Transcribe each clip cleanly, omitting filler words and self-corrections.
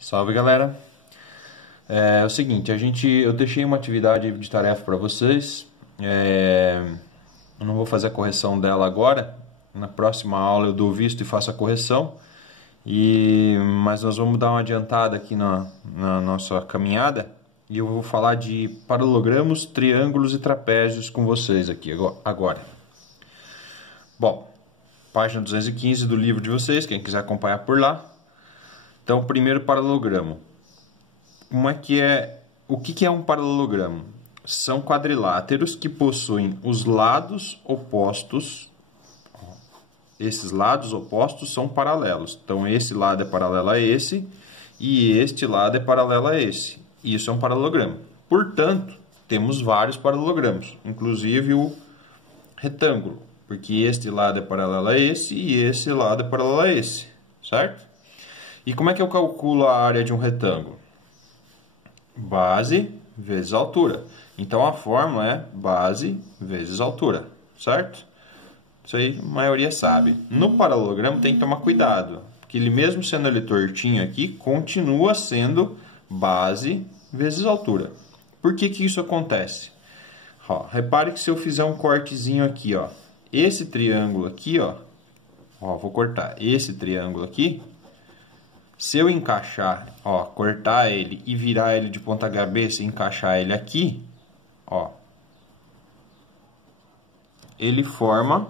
Salve, galera! É o seguinte, eu deixei uma atividade de tarefa para vocês. Eu não vou fazer a correção dela agora. Na próxima aula eu dou visto e faço a correção. Mas nós vamos dar uma adiantada aqui na nossa caminhada. E eu vou falar de paralelogramos, triângulos e trapézios com vocês aqui agora. Bom, página 215 do livro de vocês, quem quiser acompanhar por lá. Então, primeiro paralelogramo. O que é um paralelogramo? São quadriláteros que possuem os lados opostos. Esses lados opostos são paralelos. Então, esse lado é paralelo a esse e este lado é paralelo a esse. Isso é um paralelogramo. Portanto, temos vários paralelogramos, inclusive o retângulo, porque este lado é paralelo a esse e esse lado é paralelo a esse, certo? E como é que eu calculo a área de um retângulo? Base vezes altura. Então, a fórmula é base vezes altura, certo? Isso aí a maioria sabe. No paralelogramo tem que tomar cuidado, porque ele mesmo sendo ele tortinho aqui, continua sendo base vezes altura. Por que isso acontece? Repare que se eu fizer um cortezinho aqui, esse triângulo aqui, vou cortar esse triângulo aqui. Se eu encaixar, cortar ele e virar ele de ponta cabeça e encaixar ele aqui, ele forma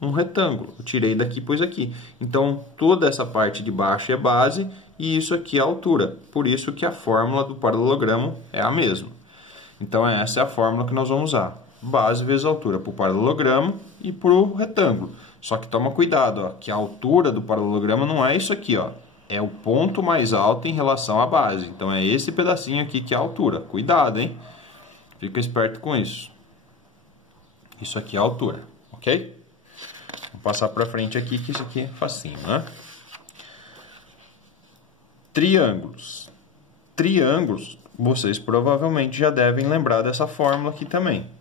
um retângulo. Eu tirei daqui e pus aqui. Então, toda essa parte de baixo é base e isso aqui é altura. Por isso que a fórmula do paralelogramo é a mesma. Então, essa é a fórmula que nós vamos usar. Base vezes altura para o paralelogramo e para o retângulo. Só que toma cuidado, que a altura do paralelogramo não é isso aqui, é o ponto mais alto em relação à base. Então, é esse pedacinho aqui que é a altura. Cuidado, hein? Fica esperto com isso. Isso aqui é a altura, ok? Vou passar para frente aqui, que isso aqui é facinho, né? Triângulos. Triângulos, vocês provavelmente já devem lembrar dessa fórmula aqui também.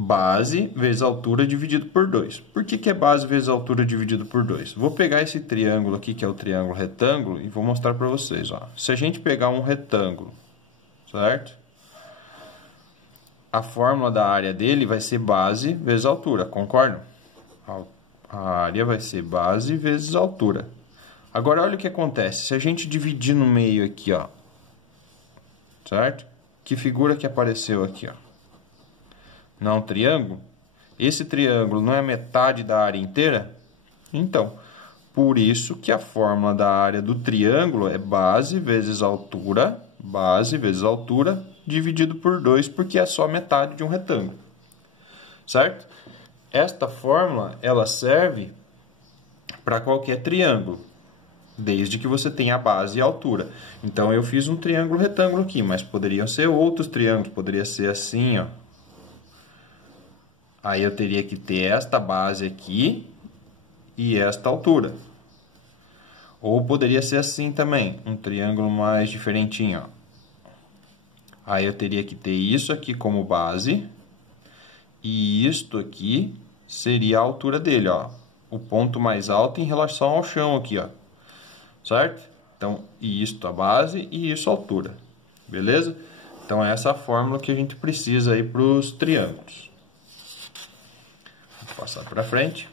Base vezes altura dividido por 2. Por que é base vezes altura dividido por 2? Vou pegar esse triângulo aqui, que é o triângulo retângulo, e vou mostrar para vocês. Se a gente pegar um retângulo, certo? A fórmula da área dele vai ser base vezes altura, concordam? A área vai ser base vezes altura. Agora, olha o que acontece. Se a gente dividir no meio aqui, certo? Que figura que apareceu aqui, Não é um triângulo? Esse triângulo não é metade da área inteira? Então, por isso que a fórmula da área do triângulo é base vezes altura, dividido por 2, porque é só metade de um retângulo. Certo? Esta fórmula, ela serve para qualquer triângulo, desde que você tenha a base e a altura. Então, eu fiz um triângulo retângulo aqui, mas poderiam ser outros triângulos, poderia ser assim, Aí eu teria que ter esta base aqui e esta altura. Ou poderia ser assim também, um triângulo mais diferentinho, Aí eu teria que ter isso aqui como base e isto aqui seria a altura dele, O ponto mais alto em relação ao chão aqui, Certo? Então, isto a base e isso a altura. Beleza? Então, essa é a fórmula que a gente precisa aí para os triângulos. Vou passar para frente.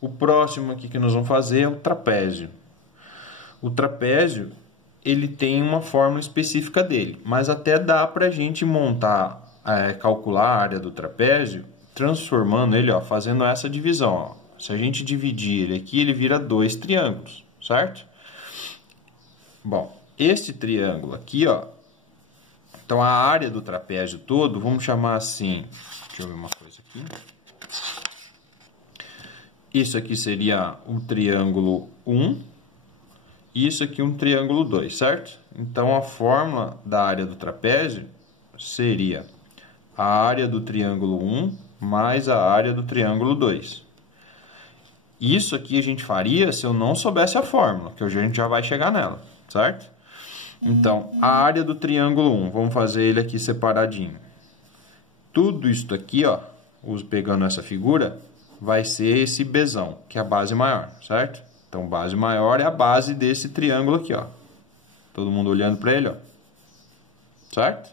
O próximo aqui que nós vamos fazer é o trapézio. O trapézio, ele tem uma fórmula específica dele, mas até dá para a gente montar, calcular a área do trapézio, transformando ele, fazendo essa divisão, Se a gente dividir ele aqui, ele vira 2 triângulos, certo? Bom, esse triângulo aqui, então a área do trapézio todo, vamos chamar assim, deixa eu ver uma coisa aqui. Isso aqui seria o triângulo 1, e isso aqui um triângulo 2, certo? Então, a fórmula da área do trapézio seria a área do triângulo 1 mais a área do triângulo 2. Isso aqui a gente faria se eu não soubesse a fórmula, que a gente já vai chegar nela, certo? Então, a área do triângulo 1, vamos fazer ele aqui separadinho. Tudo isso aqui, pegando essa figura, vai ser esse Bzão, que é a base maior, certo? Então, base maior é a base desse triângulo aqui, ó. Todo mundo olhando para ele, ó. Certo?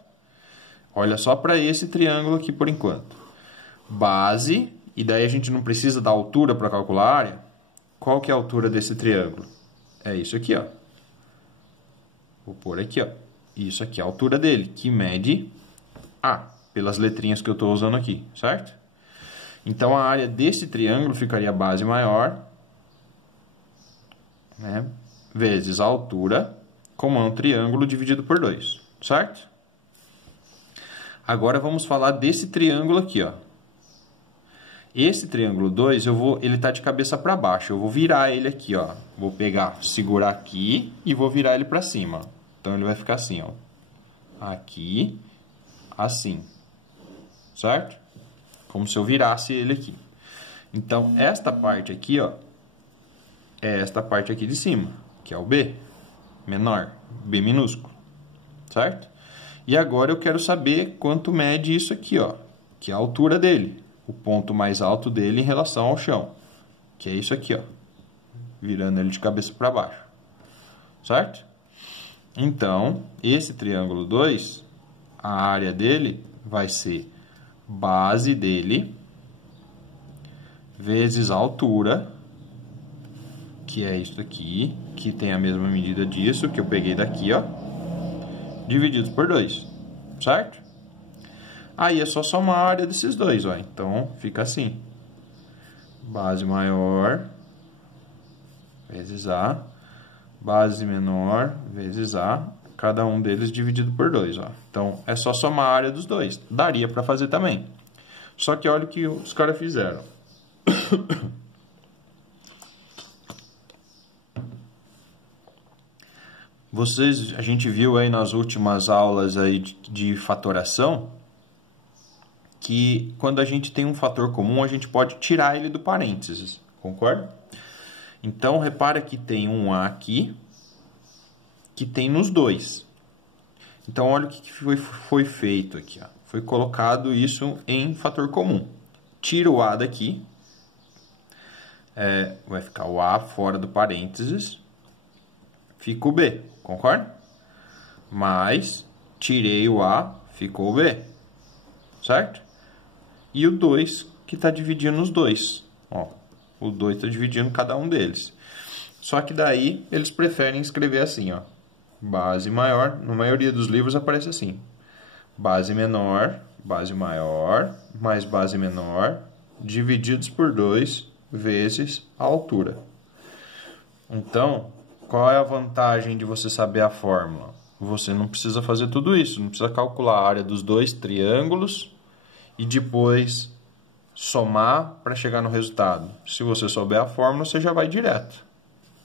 Olha só para esse triângulo aqui por enquanto. Base, e daí a gente não precisa da altura para calcular a área. Qual que é a altura desse triângulo? É isso aqui, ó. Vou pôr aqui, ó. Isso aqui é a altura dele, que mede A, pelas letrinhas que eu estou usando aqui, certo? Então, a área desse triângulo ficaria base maior, né, vezes a altura, como é um triângulo dividido por 2, certo? Agora, vamos falar desse triângulo aqui, ó. Esse triângulo 2, ele está de cabeça para baixo. Eu vou virar ele aqui, ó. Vou pegar, segurar aqui e vou virar ele para cima. Então, ele vai ficar assim, ó. Aqui, assim. Certo? Como se eu virasse ele aqui. Então, esta parte aqui, ó, é esta parte aqui de cima, que é o B menor, B minúsculo. Certo? E agora eu quero saber quanto mede isso aqui, ó, que é a altura dele. O ponto mais alto dele em relação ao chão, que é isso aqui, ó, virando ele de cabeça para baixo, certo? Então, esse triângulo 2, a área dele vai ser base dele vezes a altura, que é isso aqui, que tem a mesma medida disso, que eu peguei daqui, ó, divididos por 2, certo? Aí é só somar a área desses dois, ó. Então, fica assim. Base maior vezes A, base menor vezes A, cada um deles dividido por 2, ó. Então, é só somar a área dos dois. Daria para fazer também. Só que olha o que os caras fizeram. A gente viu aí nas últimas aulas aí de fatoração, que quando a gente tem um fator comum, a gente pode tirar ele do parênteses, concorda? Então, repara que tem um A aqui, que tem nos dois. Então, olha o que foi feito aqui, ó. Foi colocado isso em fator comum. Tira o A daqui, vai ficar o A fora do parênteses, fica o B, concorda? Mas, tirei o A, ficou o B, certo? E o 2 que está dividindo os dois. Ó, o 2 está dividindo cada um deles. Só que daí eles preferem escrever assim, ó. Base maior, na maioria dos livros aparece assim. Base menor, base maior, mais base menor, divididos por 2 vezes a altura. Então, qual é a vantagem de você saber a fórmula? Você não precisa fazer tudo isso, não precisa calcular a área dos dois triângulos e depois somar para chegar no resultado. Se você souber a fórmula, você já vai direto.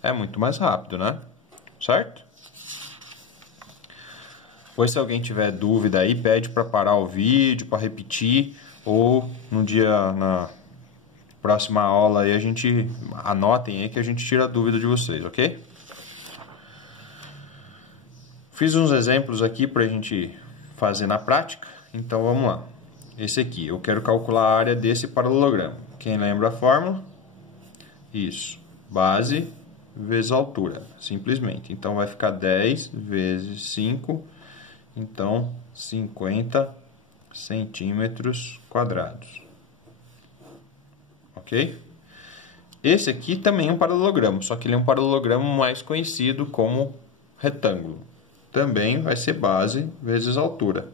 É muito mais rápido, né? Certo? Pois se alguém tiver dúvida aí, pede para parar o vídeo, para repetir, ou na próxima aula aí anotem aí que a gente tira a dúvida de vocês, ok? Fiz uns exemplos aqui para a gente fazer na prática, então vamos lá. Esse aqui, eu quero calcular a área desse paralelogramo. Quem lembra a fórmula? Isso, base vezes altura, simplesmente. Então, vai ficar 10 vezes 5, então 50 centímetros quadrados. Ok? Esse aqui também é um paralelogramo, só que ele é um paralelogramo mais conhecido como retângulo. Também vai ser base vezes altura.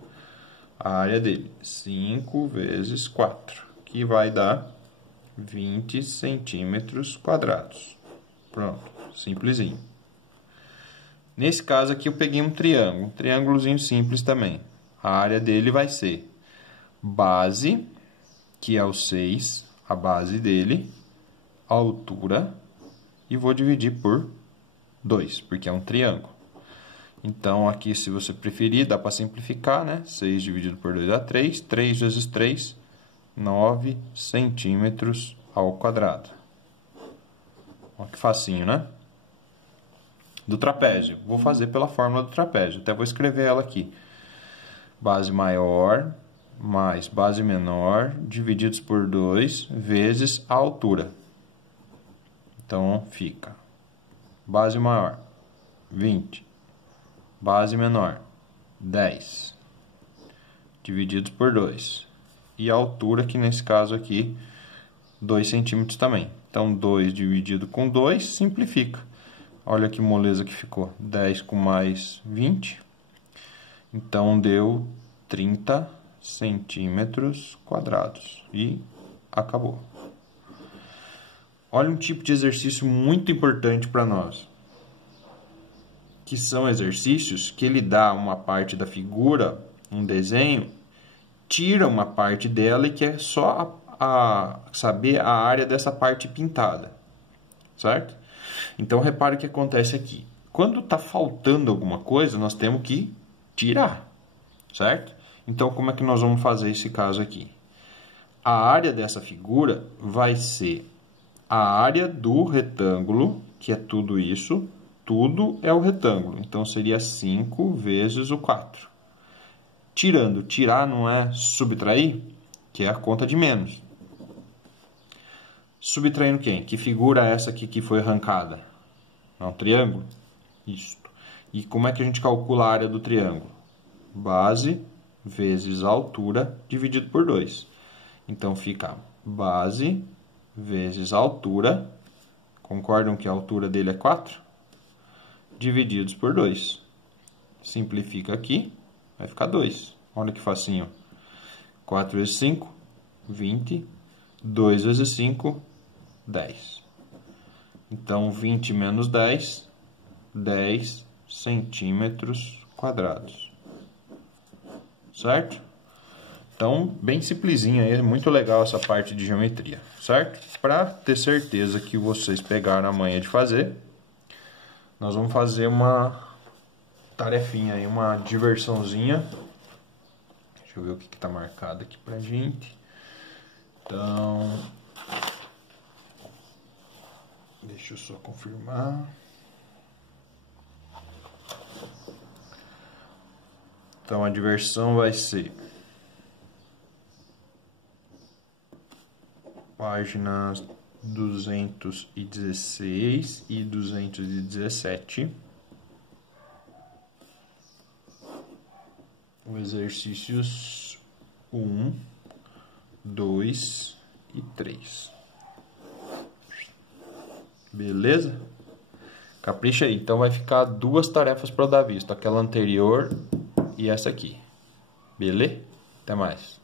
A área dele, 5 vezes 4, que vai dar 20 centímetros quadrados. Pronto, simplesinho. Nesse caso aqui eu peguei um triângulozinho simples também. A área dele vai ser base, que é o 6, a base dele, a altura, e vou dividir por 2, porque é um triângulo. Então, aqui, se você preferir, dá para simplificar, né? 6 dividido por 2 dá 3. 3 vezes 3, 9 centímetros ao quadrado. Olha que facinho, né? Do trapézio. Vou fazer pela fórmula do trapézio. Até vou escrever ela aqui. Base maior mais base menor divididos por 2 vezes a altura. Então, fica Base maior, 20. Base menor, 10. Divididos por 2. E a altura, que nesse caso aqui, 2 centímetros também. Então, 2 dividido com 2, simplifica. Olha que moleza que ficou. 10 com mais 20. Então, deu 30 centímetros quadrados. E acabou. Olha um tipo de exercício muito importante para nós. Que são exercícios que ele dá uma parte da figura, um desenho, tira uma parte dela e quer só saber a área dessa parte pintada, certo? Então, repare o que acontece aqui. Quando está faltando alguma coisa, nós temos que tirar, certo? Então, como é que nós vamos fazer esse caso aqui? A área dessa figura vai ser a área do retângulo, que é tudo isso, tudo é o retângulo. Então, seria 5 vezes o 4. Tirando, tirar não é subtrair, que é a conta de menos. Subtraindo quem? Que figura é essa aqui que foi arrancada? É um triângulo? Isso. E como é que a gente calcula a área do triângulo? Base vezes a altura dividido por 2. Então, fica base vezes a altura. Concordam que a altura dele é 4? Divididos por 2. Simplifica aqui, vai ficar 2. Olha que facinho. 4 vezes 5, 20. 2 vezes 5, 10. Então, 20 menos 10, 10 centímetros quadrados. Certo? Então, bem simplesinho aí, muito legal essa parte de geometria, certo? Para ter certeza que vocês pegaram a manha de fazer, nós vamos fazer uma tarefinha aí, uma diversãozinha. Deixa eu ver o que está marcado aqui pra gente. Então, deixa eu só confirmar. Então, a diversão vai ser páginas 216 e 217. O exercícios 1, 2 e 3. Beleza? Capricha aí. Então vai ficar 2 tarefas para dar visto. Aquela anterior e essa aqui. Beleza? Até mais.